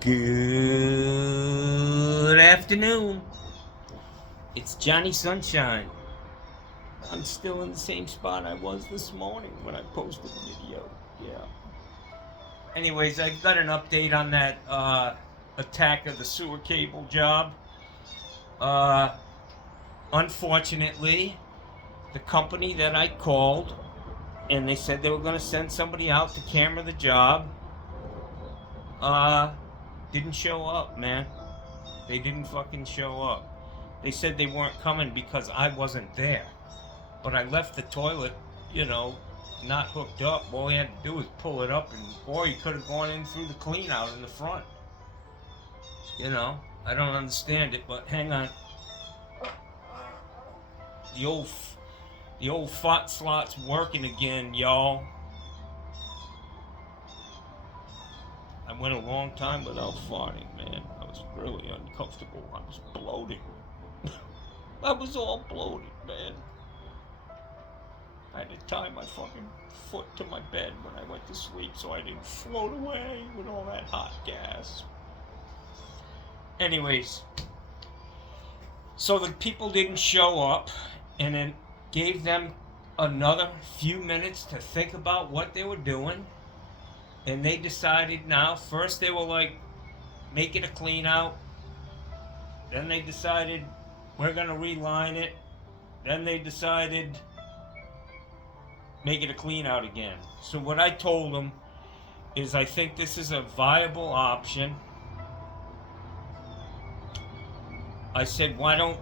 Good afternoon. It's Johnny Sunshine. I'm still in the same spot I was this morning when I posted the video. Yeah. Anyways, I got an update on that attack of the sewer cable job. Unfortunately, the company that I called, and they said they were going to send somebody out to camera the job, didn't show up, man. They didn't fucking show up. They said they weren't coming because I wasn't there. But I left the toilet, not hooked up. All he had to do was pull it up, or he could have gone in through the clean out in the front. I don't understand it, but hang on. The old fart slot's working again, y'all. I went a long time without farting, man. I was really uncomfortable. I was bloating. I was all bloated, man. I had to tie my fucking foot to my bed when I went to sleep so I didn't float away with all that hot gas. Anyways, so the people didn't show up, and it gave them another few minutes to think about what they were doing. And they decided now, first they were like, make it a clean out. Then they decided, we're going to reline it. Then they decided, make it a clean out again. So what I told them is I think this is a viable option. I said, why don't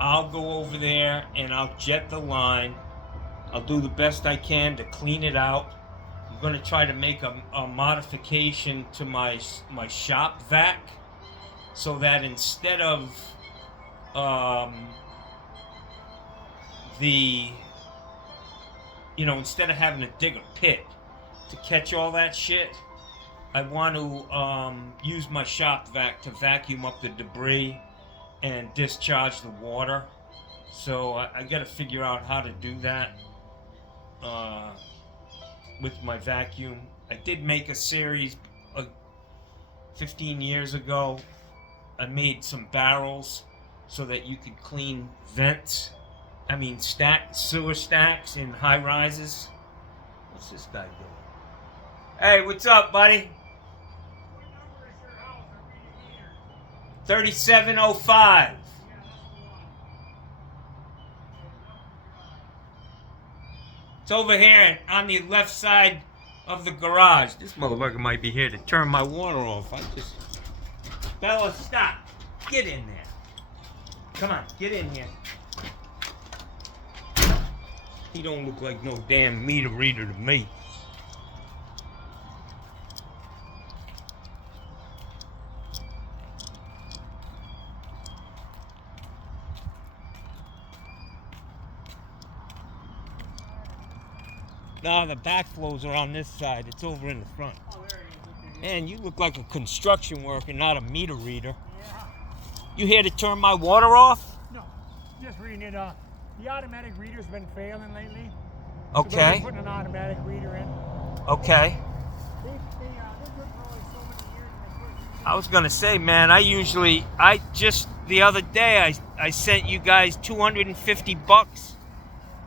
I'll go over there and I'll jet the line. I'll do the best I can to clean it out. I'm going to try to make a modification to my shop vac so that instead of instead of having to dig a pit to catch all that shit, I want to use my shop vac to vacuum up the debris and discharge the water. So I got to figure out how to do that with my vacuum. I did make a series 15 years ago. I made some barrels so that you could clean sewer stacks in high rises. What's this guy doing? Hey, what's up, buddy? What number is your house? Are we here? 3705. It's over here on the left side of the garage. This motherfucker might be here to turn my water off. Bella, stop. Get in there. Come on, get in here. He don't look like no damn meter reader to me. No, the backflows are on this side. It's over in the front. Oh, there it is. Okay. Man, you look like a construction worker, not a meter reader. Yeah. You here to turn my water off? No, just reading it. The automatic reader's been failing lately. Okay. So putting an automatic reader in. Okay. They've been good for only so many years. I was gonna say, man, the other day I sent you guys $250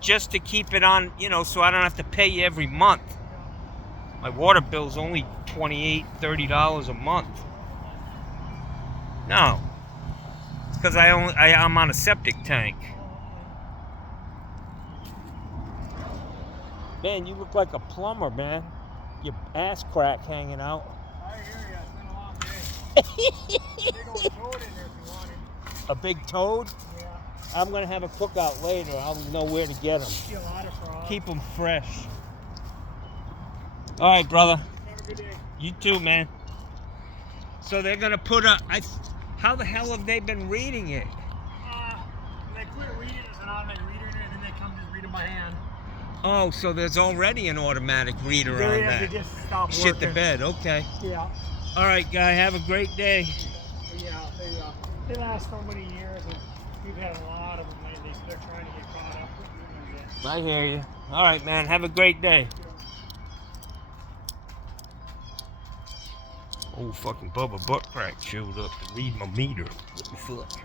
just to keep it on, so I don't have to pay you every month. My water bill's only $28, $30 a month. No, it's because I'm on a septic tank. Man, you look like a plumber, man. Your ass crack hanging out. I hear you. It's been a long day. Big old toad in there if you want it. A big toad? Yeah. I'm going to have a cookout later. I'll know where to get them. See a lot of frogs. Keep them fresh. All right, brother. Have a good day. You too, man. So they're going to put how the hell have they been reading it? They quit reading it as an automatic reader, and then they come just read it by hand. Oh, so there's already an automatic reader on They that. just stopped Shit the working. bed, okay. Yeah. All right, guy, have a great day. Yeah, they last so many years, and we've had a lot of them lately, so they're trying to get caught up with them. I hear you. All right, man, have a great day. Old fucking Bubba Butt Crack showed up to read my meter. What the fuck?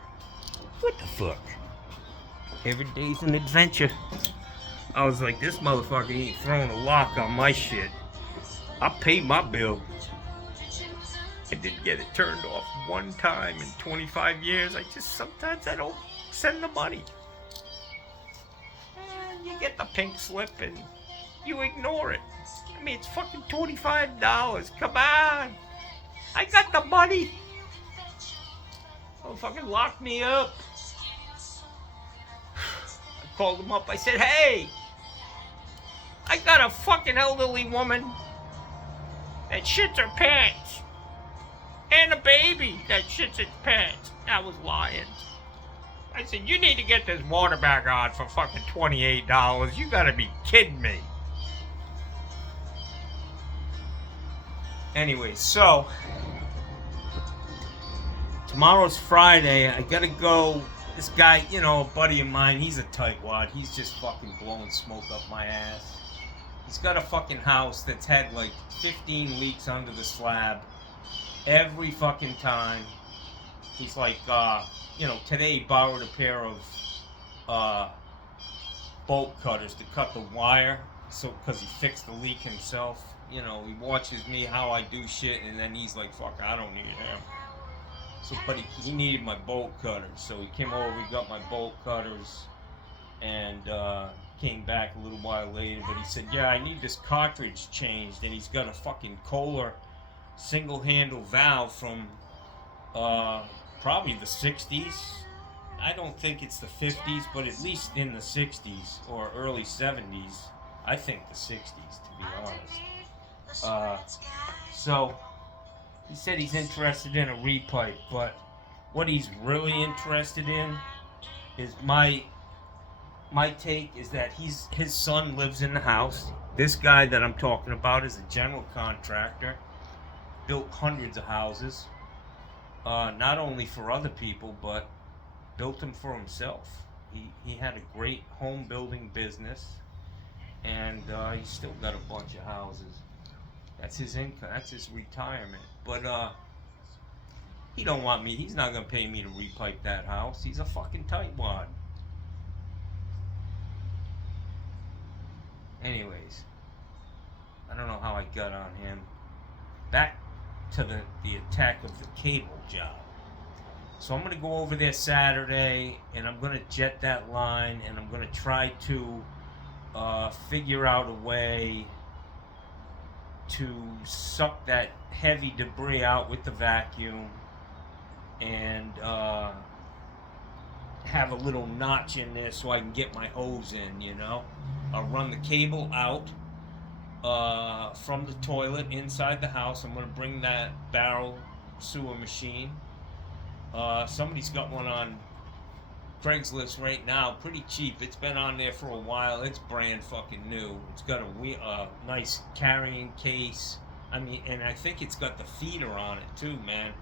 What the fuck? Every day's an adventure. I was like, this motherfucker ain't throwing a lock on my shit. I paid my bill. I didn't get it turned off one time in 25 years. Sometimes I don't send the money. And you get the pink slip and you ignore it. I mean, it's fucking $25. Come on. I got the money. Don't fucking lock me up. I called him up. I said, hey, I got a fucking elderly woman that shits her pants. And a baby that shits its pants. I was lying. I said, you need to get this water back on for fucking $28. You gotta be kidding me. Anyway, so tomorrow's Friday. I gotta go. This guy, you know, a buddy of mine, he's a tightwad. He's just fucking blowing smoke up my ass. He's got a fucking house that's had like 15 leaks under the slab. Every fucking time. He's like, you know, today he borrowed a pair of bolt cutters to cut the wire, so because he fixed the leak himself. You know, he watches me how I do shit, and then he's like, fuck, I don't need him. So, but he needed my bolt cutters, so he came over, he got my bolt cutters, and came back a little while later, but he said, yeah, I need this cartridge changed, and he's got a fucking Kohler single-handle valve from probably the 60s. I don't think it's the 50s, but at least in the 60s or early 70s. I think the 60s, to be honest. So he said he's interested in a repipe, but what he's really interested in is my take is that his son lives in the house. This guy that I'm talking about is a general contractor. Built hundreds of houses, not only for other people, but built them for himself. He had a great home building business, and he's still got a bunch of houses. That's his income. That's his retirement. But he don't want me. He's not gonna pay me to repipe that house. He's a fucking tightwad. Anyways, I don't know how I got on him. Back to the attack of the cable job. So I'm going to go over there Saturday, and I'm going to jet that line, and I'm going to try to figure out a way to suck that heavy debris out with the vacuum and have a little notch in there so I can get my hose in, you know. I'll run the cable out from the toilet inside the house. I'm going to bring that barrel sewer machine. Somebody's got one on Craigslist right now, pretty cheap. It's been on there for a while. It's brand fucking new. It's got a nice carrying case. I mean, and I think it's got the feeder on it too, man.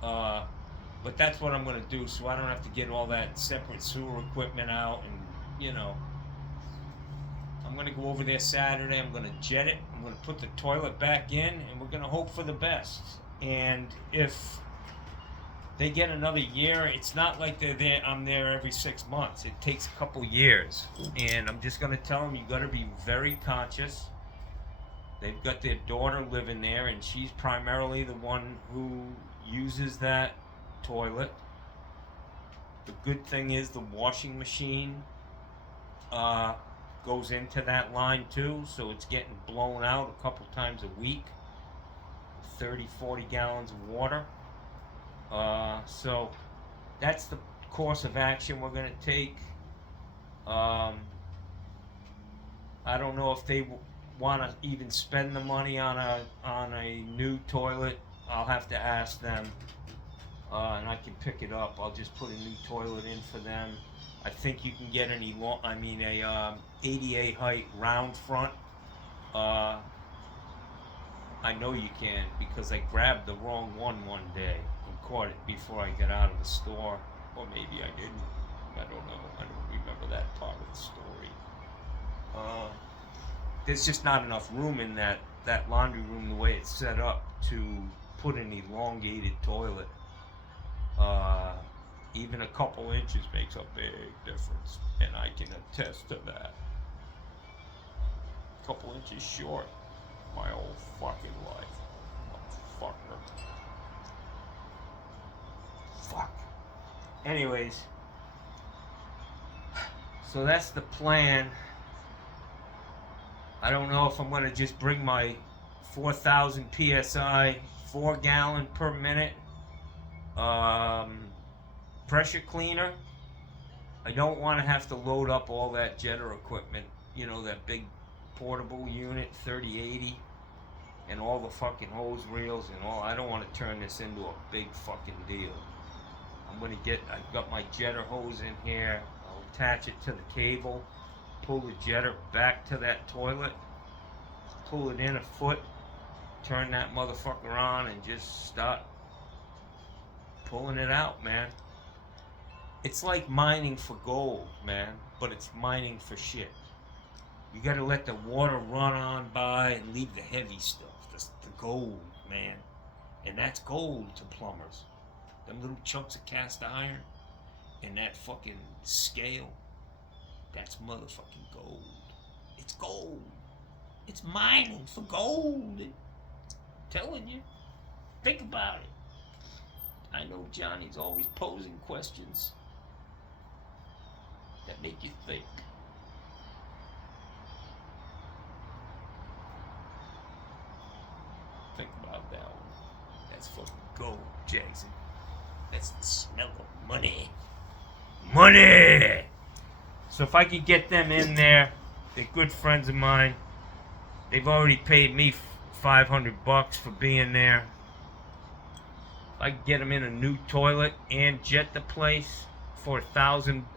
But that's what I'm going to do, so I don't have to get all that separate sewer equipment out, and, you know. I'm going to go over there Saturday. I'm going to jet it. I'm going to put the toilet back in, and we're going to hope for the best. And if they get another year, it's not like they're there. I'm there every 6 months. It takes a couple years. And I'm just going to tell them, you got to be very conscious. They've got their daughter living there, and she's primarily the one who uses that toilet. The good thing is the washing machine goes into that line too, so it's getting blown out a couple times a week. 30-40 gallons of water. So that's the course of action we're going to take. I don't know if they want to even spend the money on a new toilet. I'll have to ask them, and I can pick it up. I'll just put a new toilet in for them. I think you can get a ADA height round front. I know you can, because I grabbed the wrong one day and caught it before I got out of the store. Or maybe I didn't. I don't know. I don't remember that part of the story. There's just not enough room in that laundry room, the way it's set up, to put an elongated toilet. Even a couple inches makes a big difference, and I can attest to that. A couple inches short, my whole fucking life. Motherfucker. Fuck. Anyways, so that's the plan. I don't know if I'm gonna just bring my 4,000 psi, 4 gallon per minute pressure cleaner. I don't want to have to load up all that jetter equipment, you know, that big portable unit 3080 and all the fucking hose reels and all. I don't want to turn this into a big fucking deal. I've got my jetter hose in here. I'll attach it to the cable, pull the jetter back to that toilet, pull it in a foot, turn that motherfucker on, and just start pulling it out, man. It's like mining for gold, man, but it's mining for shit. You gotta let the water run on by and leave the heavy stuff, the gold, man. And that's gold to plumbers. Them little chunks of cast iron and that fucking scale, that's motherfucking gold. It's gold. It's mining for gold. I'm telling you. Think about it. I know Johnny's always posing questions that make you think. Think about that one. That's fucking gold, Jackson. That's the smell of money. Money! So if I could get them in there, they're good friends of mine. They've already paid me $500 for being there. If I could get them in a new toilet and jet the place for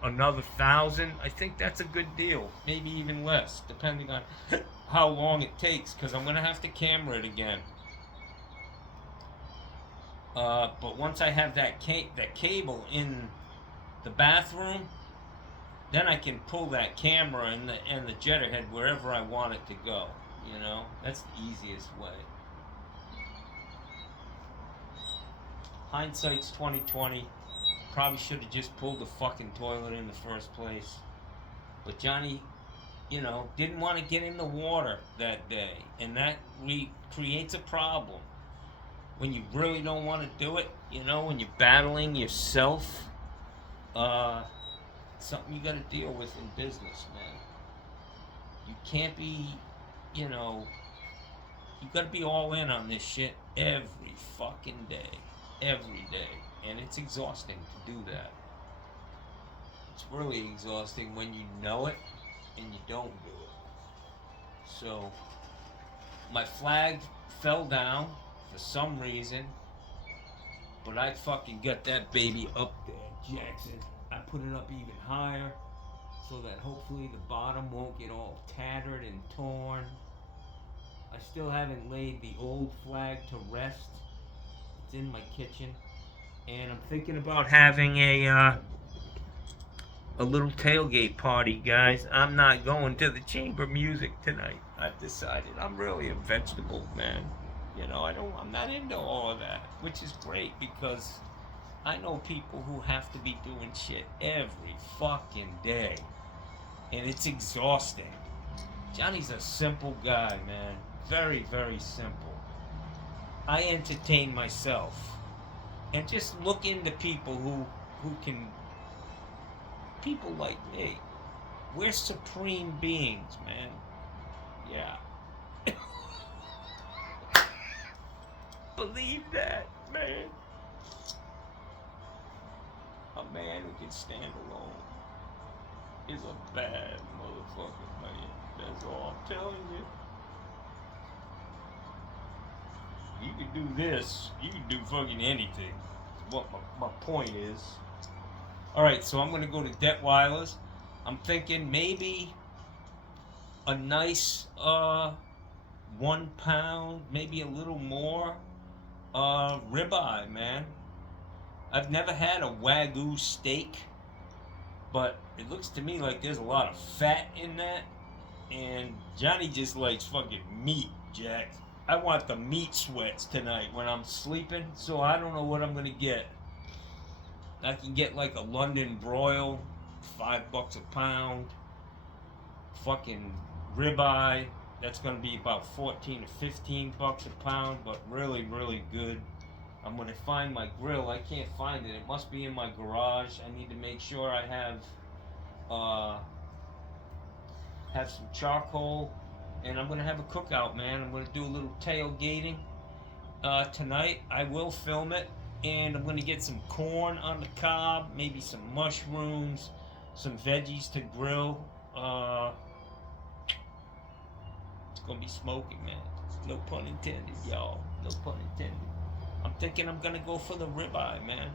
another 1,000, I think that's a good deal. Maybe even less, depending on how long it takes, because I'm gonna have to camera it again. But once I have that cable in the bathroom, then I can pull that camera and the jetter head wherever I want it to go. You know, that's the easiest way. Hindsight's 2020. Probably should have just pulled the fucking toilet in the first place. But Johnny, you know, didn't want to get in the water that day, and that creates a problem. When you really don't want to do it, you know, when you're battling yourself, something you got to deal with in business, man. You can't be, you know, you got to be all in on this shit every fucking day, every day, and it's exhausting to do that. It's really exhausting when you know it and you don't do it. So, my flag fell down for some reason, but I fucking got that baby up there, Jackson. I put it up even higher so that hopefully the bottom won't get all tattered and torn. I still haven't laid the old flag to rest. It's in my kitchen, and I'm thinking about having a little tailgate party, guys. I'm not going to the chamber music tonight. I've decided. I'm really a vegetable man. You know, I'm not into all of that, which is great because I know people who have to be doing shit every fucking day, and it's exhausting. Johnny's a simple guy, man. Very, very simple. I entertain myself, and just look into people who can. People like me. We're supreme beings, man. Yeah. Believe that, man. A man who can stand alone is a bad motherfucker, man. That's all I'm telling you. You can do this, you can do fucking anything. What my point is. Alright, so I'm gonna go to Detweiler's. I'm thinking maybe a nice 1 pound, maybe a little more ribeye, man. I've never had a Wagyu steak, but it looks to me like there's a lot of fat in that, and Johnny just likes fucking meat, Jack. I want the meat sweats tonight when I'm sleeping, so I don't know what I'm gonna get. I can get like a London broil, $5 a pound. Fucking ribeye, that's gonna be about 14 to 15 bucks a pound, but really, really good. I'm gonna find my grill. I can't find it. It must be in my garage. I need to make sure I have some charcoal, and I'm gonna have a cookout, man. I'm gonna do a little tailgating tonight. I will film it, and I'm gonna get some corn on the cob, maybe some mushrooms, some veggies to grill. It's gonna be smoking, man. No pun intended, y'all. No pun intended. I'm thinking I'm gonna go for the ribeye, man.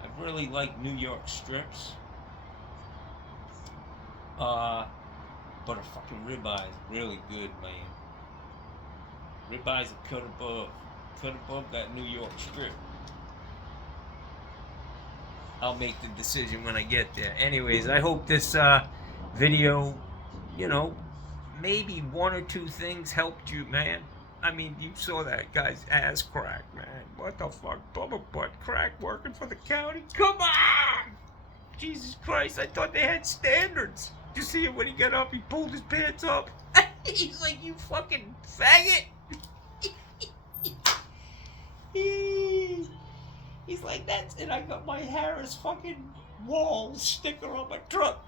I really like New York strips. But a fucking ribeye is really good, man. Ribeye's a cut above. Cut above that New York strip. I'll make the decision when I get there. Anyways, I hope this video, maybe one or two things helped you, man. I mean, you saw that guy's ass crack, man. What the fuck? Bubba butt crack working for the county? Come on! Jesus Christ, I thought they had standards. Did you see it when he got up? He pulled his pants up. He's like, you fucking faggot. He's like, that's it. I got my Harris fucking wall sticker on my truck.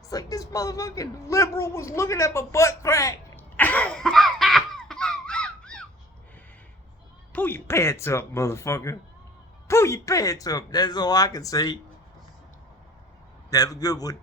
It's like this motherfucking liberal was looking at my butt crack. Pull your pants up, motherfucker. Pull your pants up. That's all I can say. Have a good one.